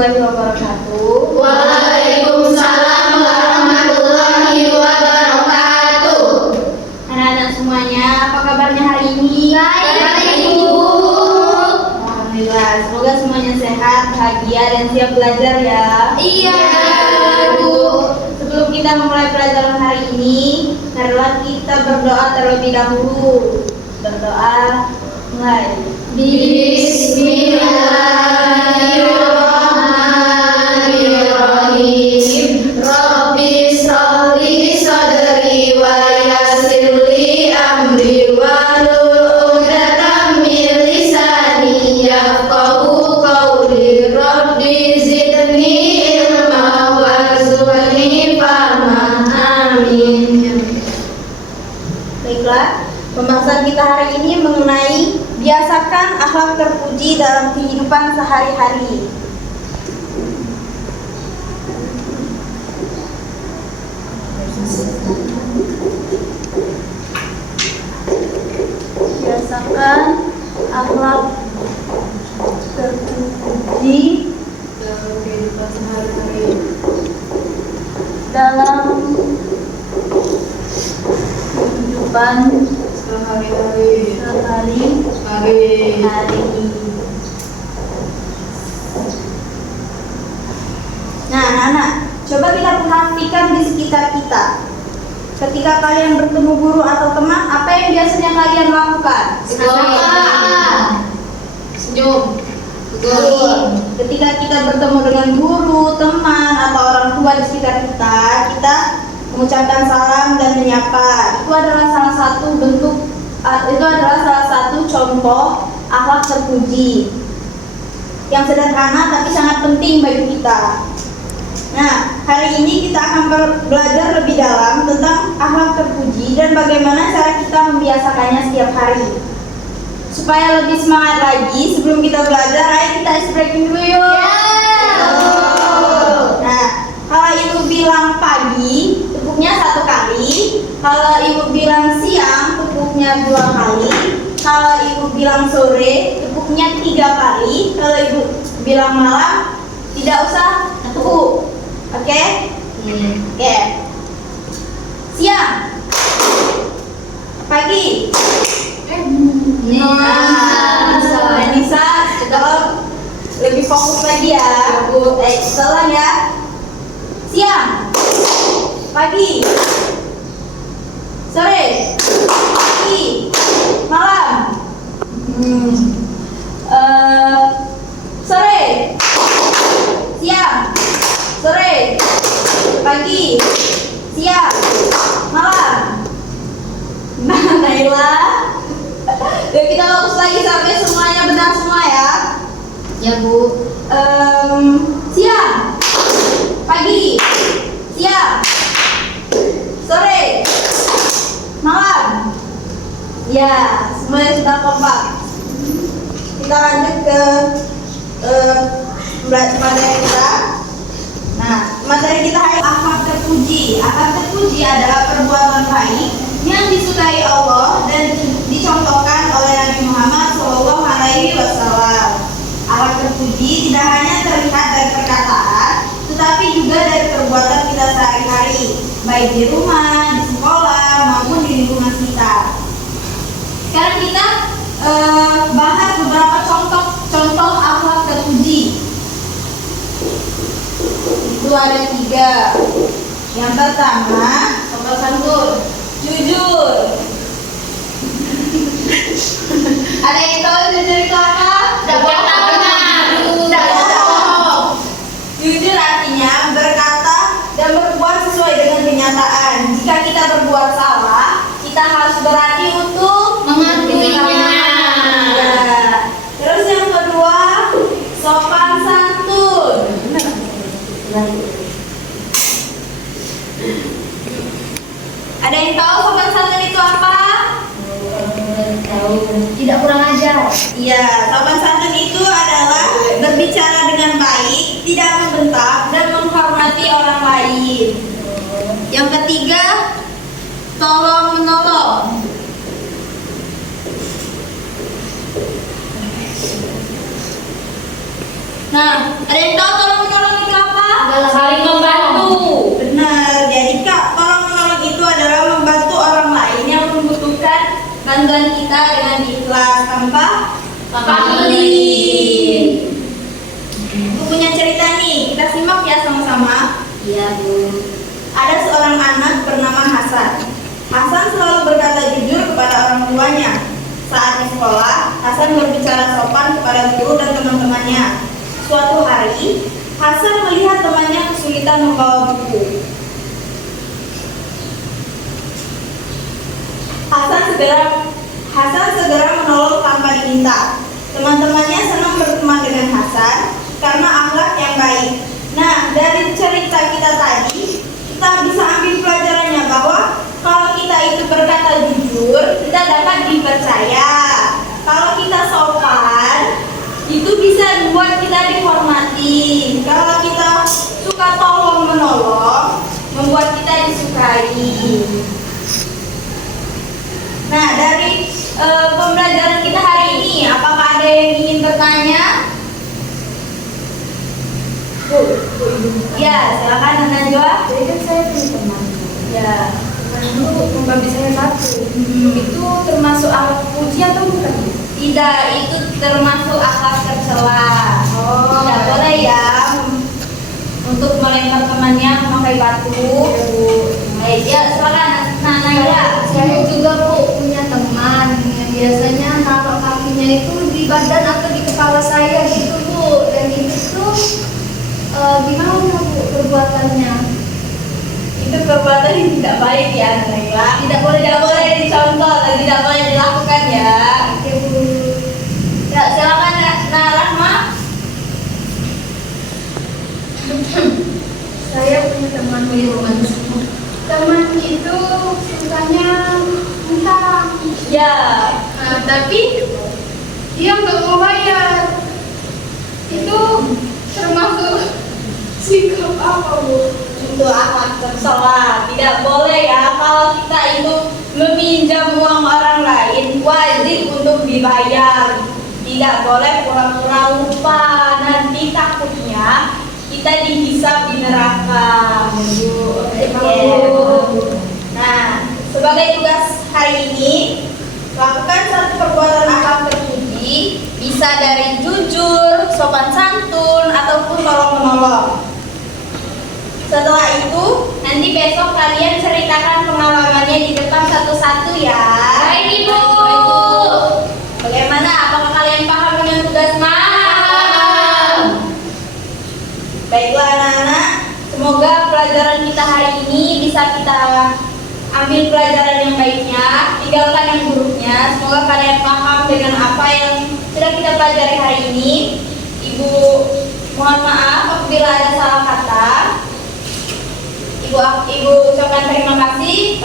warahmatullahi wabarakatuh. Waalaikumsalam warahmatullahi wabarakatuh. Anak-anak semuanya, apa kabarnya hari ini? Baik, Bu. Alhamdulillah, semoga semuanya sehat, bahagia, dan siap belajar ya. Iya, Bu. Sebelum kita memulai pelajaran hari ini, marilah kita berdoa terlebih dahulu. Berdoa, mulai. Bismillahirrahmanirrahim. Rabbi shrahli sadri wa yassirli amri wahlul 'uqdatam min lisani yafqahu qawli. Rabbi zidni ilma warzuqni fahma. Amin. Baiklah, pembahasan kita hari ini mengenai biasakan akhlak terpuji dalam kehidupan sehari-hari. Biasakan akhlak terpuji Dalam kehidupan sehari-hari. dalam kehidupan Sehari-hari. sehari-hari. Nah, anak-anak, coba kita perhatikan di sekitar kita. Ketika kalian bertemu guru atau teman, apa yang biasanya kalian lakukan? Senyum. Betul. Ketika kita bertemu dengan guru, teman, atau orang tua di sekitar kita, kita mengucapkan salam dan menyapa. Itu adalah salah satu contoh akhlak terpuji yang sederhana tapi sangat penting bagi kita. Nah, hari ini kita akan belajar lebih dalam tentang akhlak terpuji dan bagaimana cara kita membiasakannya setiap hari. Supaya lebih semangat lagi, sebelum kita belajar, ayo kita ice breaking dulu yuk. Nah, kalau ibu bilang pagi, tepuknya 1 kali. Kalau ibu bilang siang, tepuknya 2 kali. Kalau ibu bilang sore, tepuknya 3 kali. Kalau ibu bilang malam, tidak usah tepuk. Oke? Oke. Siang. Pagi. Nisa, kalau lebih fokus lagi ya, Bu. Setelah ya. Siang, pagi, sore, pagi, malam. Sore, siang, sore, pagi, siang, malam. Nah, Naila. Yuk kita fokus lagi sampai semuanya benar semua ya. Ya, Bu. Siang, pagi, siang, sore, malam. Ya, semuanya sudah kompak. Kita lanjut ke materi kita. Nah, materi kita hari akhlak terpuji. Akhlak terpuji adalah perbuatan baik yang disukai Allah dan dicontohkan oleh Nabi Muhammad SAW. Akhlak terpuji tidak hanya terlihat dari perkataan, tetapi juga dari perbuatan kita sehari-hari, baik di rumah, di sekolah, maupun di lingkungan kita. Sekarang kita bahas beberapa contoh akhlak terpuji. Itu ada 3. Yang pertama, sopan santun, jujur. Ada yang tahu jujur itu apa? Jujur artinya berkata dan berbuat sesuai dengan kenyataan. Jika kita berbuat salah, kita harus berani untuk Mengakuinya. Ya. Terus yang kedua, sopan santun. Ada yang tahu sopan santun itu apa? Tidak kurang ajar. Iya, sopan santun itu adalah berbicara dengan baik, tidak membentak dan menghormati orang lain. Yang ketiga, tolong menolong. Nah, ada yang tahu tolong Saling membantu. Benar. Jadi Kak, tolong menolong itu adalah membantu orang lain yang membutuhkan bantuan kita dengan ikhlas tanpa pamrih. Aku punya cerita nih, kita simak ya sama-sama. Iya, Bu. Ada seorang anak bernama Hasan. Hasan selalu berkata jujur kepada orang tuanya. Saat di sekolah, Hasan berbicara sopan kepada guru dan teman-temannya. Suatu hari, Hasan melihat temannya kesulitan membawa buku. Hasan segera menolong tanpa diminta. Teman-temannya senang berteman dengan Hasan karena akhlak yang baik. Nah, dari cerita kita tadi, kita bisa ambil pelajarannya bahwa kalau kita itu berkata jujur, kita dapat dipercaya. Kalau kita sopan, itu bisa membuat kita dihormati. Kalau kita suka tolong menolong, membuat kita disukai. Nah, dari pembelajaran kita hari ini, apakah ada yang ingin bertanya? Ya, silakan Najwa. Jadi kan saya punya teman. Ya. Itu membabi saya satu. Itu termasuk alat puji atau bukan? Tidak, itu termasuk akhlak tercela. Oh. Tidak boleh ya untuk melempar temannya memakai batu. Baik, ya silakan Najwa. Saya juga Bu punya teman yang biasanya taruh kakinya itu di badan atau di kepala saya gitu Bu. Dan itu tuh gimana Bu perbuatannya? Itu perbuatan yang tidak baik ya Najwa. Tidak boleh dicontoh dan tidak boleh dilakukan ya. Oke Bu. Ya, silakan Rahma. Saya punya teman teman itu sukanya mentang. Ya. Tapi dia nggak mau bayar. Itu termasuk sikap apa Bu? Itu akhlak tercela. Tidak boleh ya kalau kita itu meminjam uang orang lain wajib untuk dibayar. Tidak boleh pura-pura lupa. Nanti takutnya kita dihisab di neraka. Oke. Nah, sebagai tugas hari ini, lakukan satu perbuatan akhlak terpuji, bisa dari jujur, sopan santun, ataupun tolong menolong. Setelah itu, nanti besok kalian ceritakan pengalamannya di depan satu-satu ya. Baik Ibu. Bagaimana? Apakah kalian paham dengan tugas malam? Baiklah anak-anak, semoga pelajaran kita hari ini bisa kita ambil pelajaran yang baiknya, tinggalkan yang buruknya. Semoga kalian paham dengan apa yang sudah kita pelajari hari ini. Ibu mohon maaf apabila ada salah kata. Ibu ucapkan terima kasih.